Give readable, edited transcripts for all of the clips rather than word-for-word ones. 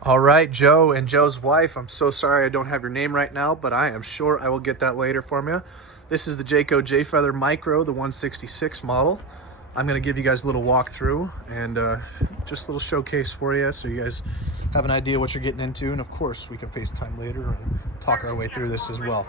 All right, Joe and Joe's wife. I'm so sorry I don't have your name right now, but I am sure I will get that later from you. This is the Jayco Jayfeather Micro, the 166 model. I'm going to give you guys a little walkthrough and just a little showcase for you so you guys have an idea what you're getting into. And of course, we can FaceTime later and talk our way through this as well.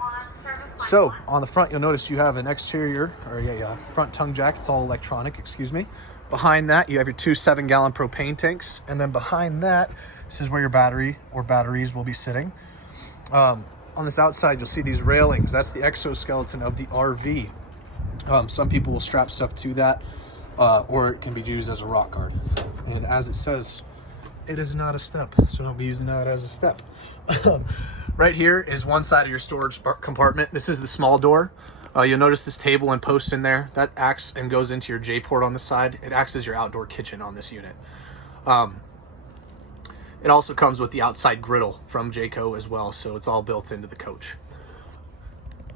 So on the front, you'll notice you have an exterior or front tongue jack. It's all electronic, excuse me. Behind that, you have your two 7-gallon propane tanks. And then behind that, this is where your battery or batteries will be sitting. On this outside, you'll see these railings. That's the exoskeleton of the RV. Some people will strap stuff to that, or it can be used as a rock guard. And as it says, it is not a step, so don't be using that as a step. Right here is one side of your storage compartment. This is the small door. You'll notice this table and post in there. That acts and goes into your J port on the side. It acts as your outdoor kitchen on this unit. It also comes with the outside griddle from Jayco as well, so it's all built into the coach.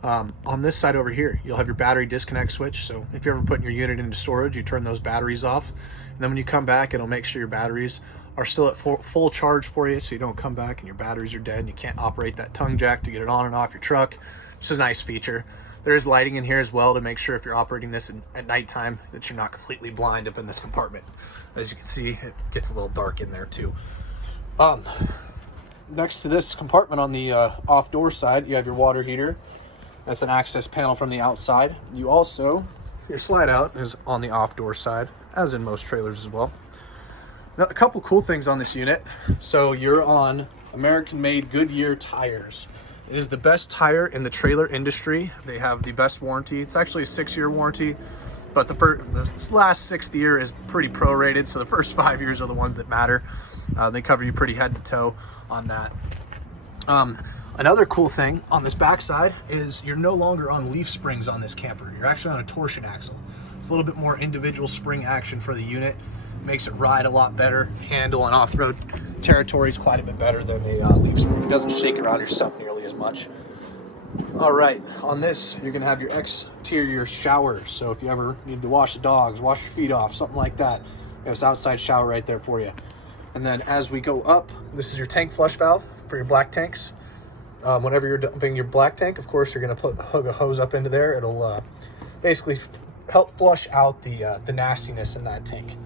On this side over here, you'll have your battery disconnect switch. So if you're ever putting your unit into storage, you turn those batteries off. And then when you come back, it'll make sure your batteries are still at full charge for you, so you don't come back and your batteries are dead and you can't operate that tongue jack to get it on and off your truck. It's a nice feature. There is lighting in here as well to make sure if you're operating this at nighttime that you're not completely blind up in this compartment. As you can see, it gets a little dark in there too. Next to this compartment on the off door side, you have your water heater. That's an access panel from the outside. You also, your slide out is on the off door side, as in most trailers as well. Now, a couple cool things on this unit. So you're on American-made Goodyear tires. It is the best tire in the trailer industry. They have the best warranty. It's actually a 6-year warranty, but the last 6th year is pretty prorated, so the first 5 years are the ones that matter. They cover you pretty head to toe on that. Another cool thing on this backside is you're no longer on leaf springs on this camper. You're actually on a torsion axle. It's a little bit more individual spring action for the unit. Makes it ride a lot better. Handle on off-road territory is quite a bit better than a leaf spring. It doesn't shake around yourself nearly as much. All right, on this, you're gonna have your exterior shower. So if you ever need to wash the dogs, wash your feet off, something like that, you have this outside shower right there for you. And then as we go up, this is your tank flush valve for your black tanks. Whenever you're dumping your black tank, of course, you're going to hook a hose up into there. It'll basically help flush out the nastiness in that tank.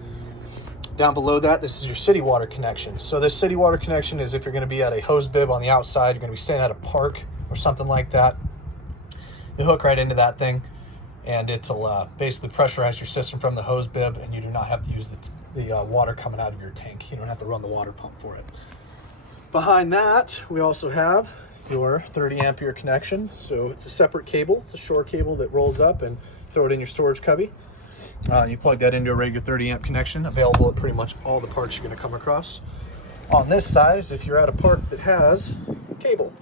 Down below that, this is your city water connection. So this city water connection is if you're going to be at a hose bib on the outside, you're going to be staying at a park or something like that. You hook right into that thing, and it'll basically pressurize your system from the hose bib, and you do not have to use the water coming out of your tank. You don't have to run the water pump for it. Behind that, we also have your 30 ampere connection. So it's a separate cable. It's a shore cable that rolls up and throw it in your storage cubby. You plug that into a regular 30 amp connection, available at pretty much all the parts you're going to come across. On this side is if you're at a park that has cable,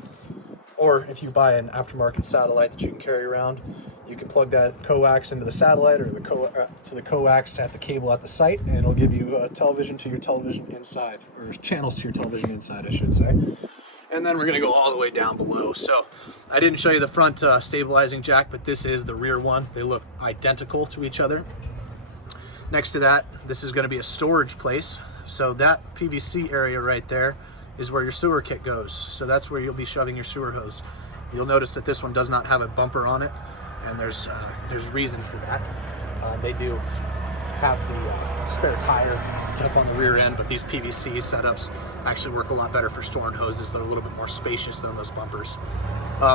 or if you buy an aftermarket satellite that you can carry around, you can plug that coax into the satellite or to the coax at the cable at the site, and it'll give you a television to your television inside, or channels to your television inside, I should say. And then we're going to go all the way down below. So I didn't show you the front stabilizing jack, but this is the rear one. They look identical to each other. Next to that, this is going to be a storage place. So that PVC area right there is where your sewer kit goes. So that's where you'll be shoving your sewer hose. You'll notice that this one does not have a bumper on it, and there's reason for that. They do have the spare tire and stuff on the rear end, but these PVC setups actually work a lot better for storing hoses that are a little bit more spacious than those bumpers.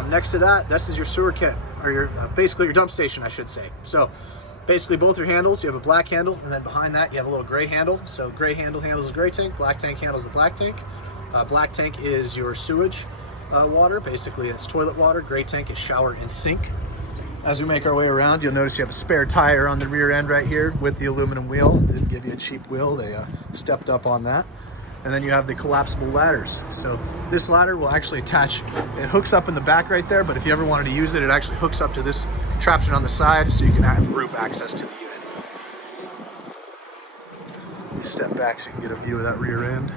Next to that, this is your sewer kit, or your basically your dump station, I should say. So basically both your handles, you have a black handle, and then behind that you have a little gray handle. So gray handle handles the gray tank, black tank handles the black tank. Black tank is your sewage water, basically it's toilet water. Gray tank is shower and sink. As we make our way around, you'll notice you have a spare tire on the rear end right here with the aluminum wheel. Didn't give you a cheap wheel, they stepped up on that. And then you have the collapsible ladders. So this ladder will actually attach, it hooks up in the back right there, but if you ever wanted to use it, it actually hooks up to this contraption on the side so you can have roof access to the unit. You step back so you can get a view of that rear end.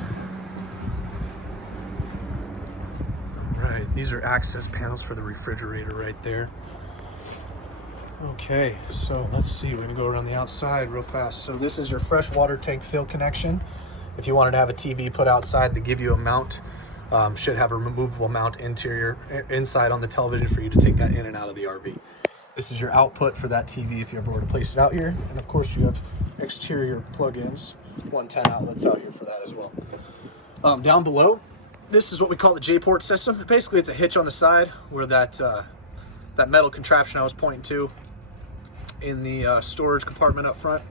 All right, these are access panels for the refrigerator right there. Okay, so let's see, we're gonna go around the outside real fast. So this is your fresh water tank fill connection. If you wanted to have a TV put outside, they give you a mount. Should have a removable mount inside on the television for you to take that in and out of the RV. This is your output for that TV if you ever were to place it out here. And of course you have exterior plug-ins, 110 outlets out here for that as well. Down below, this is what we call the J-port system. Basically, it's a hitch on the side where that metal contraption I was pointing to in the storage compartment up front,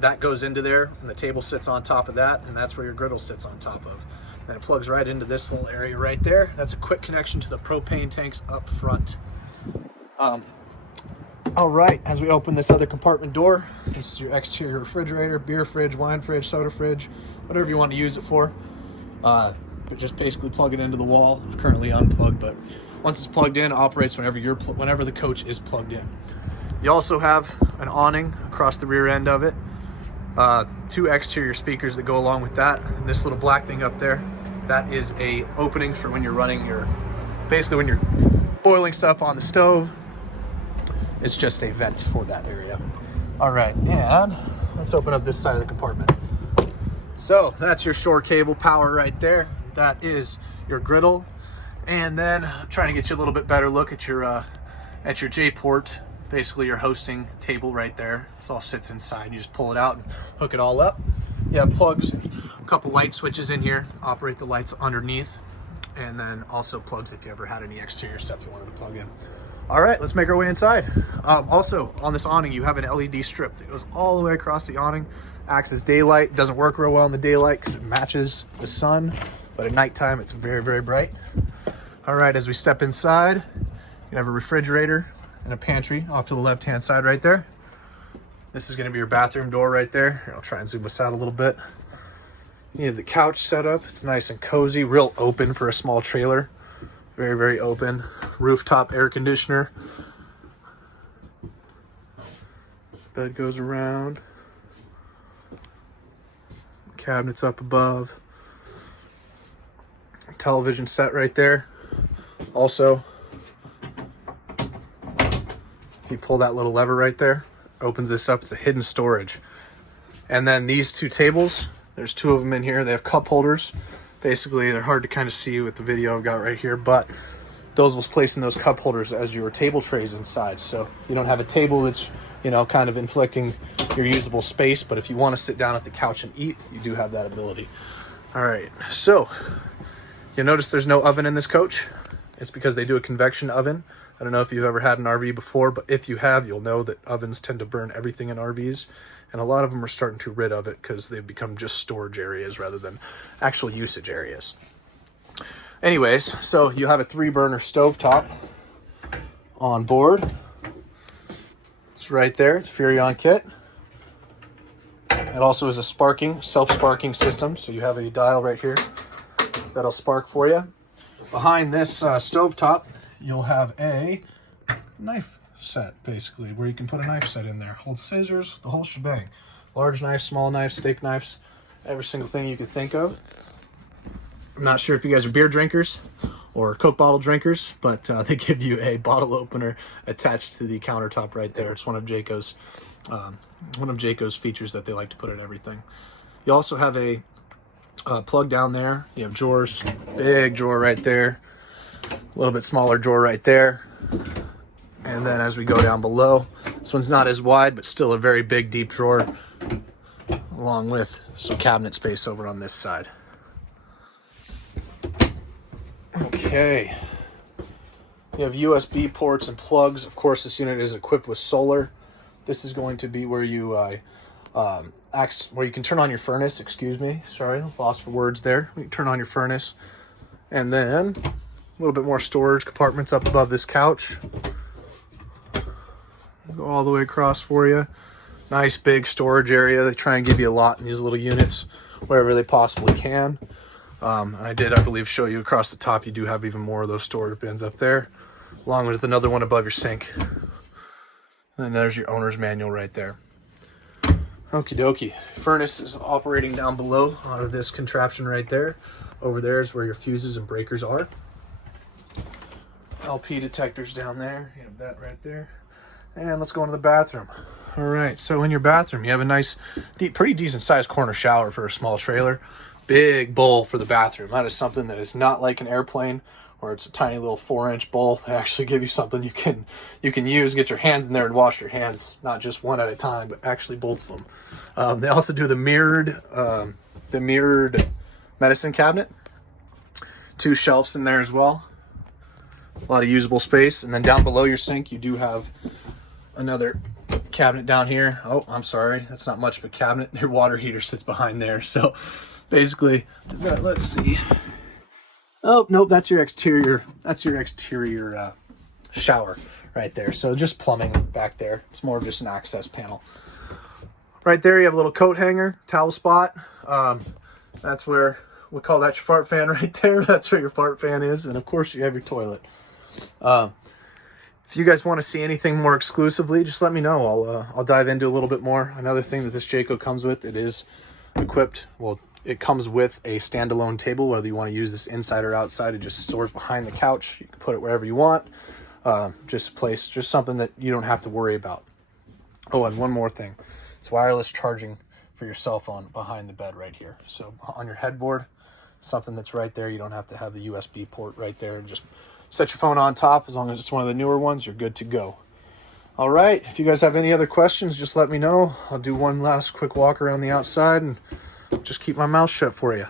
that goes into there, and the table sits on top of that, and that's where your griddle sits on top of. And it plugs right into this little area right there. That's a quick connection to the propane tanks up front. All right, as we open this other compartment door, this is your exterior refrigerator, beer fridge, wine fridge, soda fridge, whatever you want to use it for. But just basically plug it into the wall. It's currently unplugged, but once it's plugged in, it operates whenever the coach is plugged in. You also have an awning across the rear end of it. 2 exterior speakers that go along with that. And this little black thing up there, that is a opening for when you're running basically when you're boiling stuff on the stove. It's just a vent for that area. All right, and let's open up this side of the compartment. So that's your shore cable power right there. That is your griddle. And then I'm trying to get you a little bit better look at your J-port, basically your hosting table right there. It all sits inside. You just pull it out and hook it all up. You have plugs, a couple light switches in here, operate the lights underneath, and then also plugs if you ever had any exterior stuff you wanted to plug in. All right, let's make our way inside. Also, on this awning, you have an LED strip that goes all the way across the awning, acts as daylight. Doesn't work real well in the daylight because it matches the sun, but at nighttime, it's very, very bright. All right, as we step inside, you have a refrigerator and a pantry off to the left-hand side right there. This is gonna be your bathroom door right there. Here, I'll try and zoom this out a little bit. You have the couch set up. It's nice and cozy, real open for a small trailer. Very, very open. Rooftop air conditioner. Bed goes around. Cabinets up above. Television set right there. Also, if you pull that little lever right there, opens this up. It's a hidden storage. And then these 2 tables, there's 2 of them in here. They have cup holders. Basically, they're hard to kind of see with the video I've got right here, but those will place in those cup holders as your table trays inside. So you don't have a table that's, kind of inflicting your usable space, but if you want to sit down at the couch and eat, you do have that ability. All right, so you'll notice there's no oven in this coach. It's because they do a convection oven. I don't know if you've ever had an RV before, but if you have, you'll know that ovens tend to burn everything in RVs. And a lot of them are starting to rid of it because they've become just storage areas rather than actual usage areas. Anyways, so you have a 3-burner stovetop on board. It's right there, it's Furrion kit. It also is a self-sparking system. So you have a dial right here that'll spark for you. Behind this stovetop, you'll have a knife set, basically, where you can put a knife set in there. Hold scissors, the whole shebang. Large knife, small knife, steak knives, every single thing you could think of. I'm not sure if you guys are beer drinkers or Coke bottle drinkers, but they give you a bottle opener attached to the countertop right there. It's one of Jayco's features that they like to put in everything. You also have a plug down there. You have drawers, big drawer right there, a little bit smaller drawer right there. And then as we go down below, this one's not as wide, but still a very big, deep drawer, along with some cabinet space over on this side. Okay. You have USB ports and plugs. Of course, this unit is equipped with solar. This is going to be where you where you can turn on your furnace. Excuse me. Sorry, lost for words there. You can turn on your furnace. And then a little bit more storage compartments up above this couch. Go all the way across for you. Nice big storage area. They try and give you a lot in these little units wherever they possibly can. And I believe, show you across the top. You do have even more of those storage bins up there, along with another one above your sink. And then there's your owner's manual right there. Okie dokie. Furnace is operating down below out of this contraption right there. Over there is where your fuses and breakers are. LP detectors down there. You have that right there. And let's go into the bathroom. All right, so in your bathroom, you have a nice, pretty decent sized corner shower for a small trailer. Big bowl for the bathroom. That is something that is not like an airplane where it's a tiny little 4-inch bowl. They actually give you something you can use, get your hands in there and wash your hands, not just one at a time, but actually both of them. They also do the mirrored medicine cabinet. 2 shelves in there as well. A lot of usable space. And then down below your sink, you do have another cabinet down here. Oh, I'm sorry. That's not much of a cabinet. Your water heater sits behind there. So basically, let's see. Oh, nope, that's your exterior. That's your exterior shower right there. So just plumbing back there. It's more of just an access panel. Right there, you have a little coat hanger, towel spot. That's where we call that your fart fan right there. That's where your fart fan is. And of course, you have your toilet. If you guys want to see anything more exclusively, just let me know. I'll dive into a little bit more. Another thing that this Jayco comes with, it is equipped. Well, it comes with a standalone table, whether you want to use this inside or outside. It just stores behind the couch. You can put it wherever you want. Just something that you don't have to worry about. Oh, and one more thing. It's wireless charging for your cell phone behind the bed right here. So on your headboard, something that's right there. You don't have to have the USB port right there. Just set your phone on top. As long as it's one of the newer ones, you're good to go. All right. If you guys have any other questions, just let me know. I'll do one last quick walk around the outside and just keep my mouth shut for you.